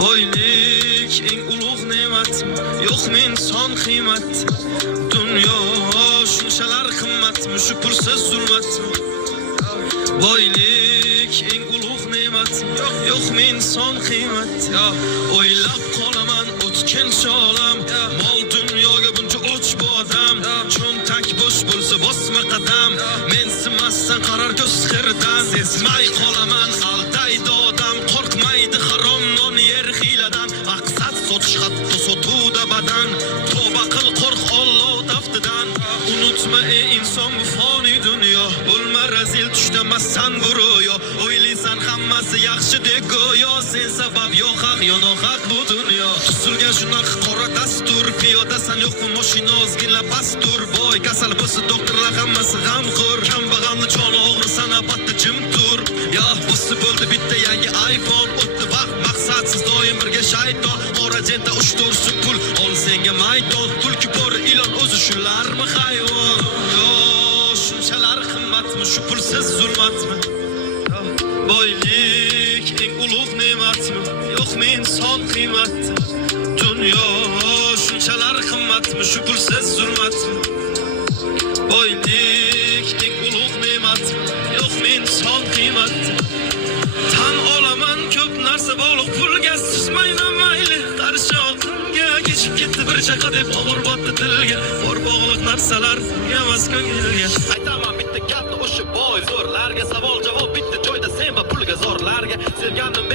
Boylik eng ulug' ne'matmi? Yo'qmi inson qiymat? Dunyo shunchalar qimmatmi? Shu pulsiz zulmatmi? Boylik eng ulug' ne'matmi? Yo'qmi inson qiymat? O'ylab qolaman o'tkinchi olam. Mol dunyoga buncha och bu odam. Cho'ntak bo'sh bo'lsa bosma qadam. Mensimassan qarar ko'z xirdan. Sezmay qolaman aldaydi odam. Qo'rqmaydi harom non yer hiyladan. Maqsad sotish hatto sotuvda badan. Tavba qil qo'rq Alloh taftidan. Unutma ey inson bu foniy dunyo. Bo'lma razil tushdamassan bu ro'yo. O'ylaysan hammasi yaxshi deb go'yo. Sen sabab yo'q haq yo nohaq bu dunyo. Tuzilgan shunaqa qora dastur. Piyodasan yo'qmi mashina ozgina pastur. Boy kasal bo'lsa doktorlar hammasi g'amxo'r. Kambag'alni joni og'risa navbatda jim tur. Ya busi bo'ldi bitta yangi iPhone. O'tdi vaqt maqsadsiz doim birga shayton. Orajenda 3-4 so'm pul ol senga maydon. Tulki bor ilon o'zi shularmi hayvon? Yo shunchalar qimmatmi? Shu pulsiz zulmatmi? Boylik eng ulug' ne'matmi? Yo'qmi inson qiymati? Dunyo shunchalar qimmatmi? Shu pulsiz zulmatmi? Boylik eng ulug' ne'matmi? Yo'qmi inson qiymati? Tan olaman ko'p narsa bog'liq pulga, sizmayman mayli qarshi oqimga. Kechib ketdi bir chaqa deb og'ir botdi dilga. Bor bog'liq narsalar emas ko'ngilga. Aytaman bitta gapni o'sha boy zo'rlarga, savol javob bitta joyda sen va pulga zo'rlarga. Sevganim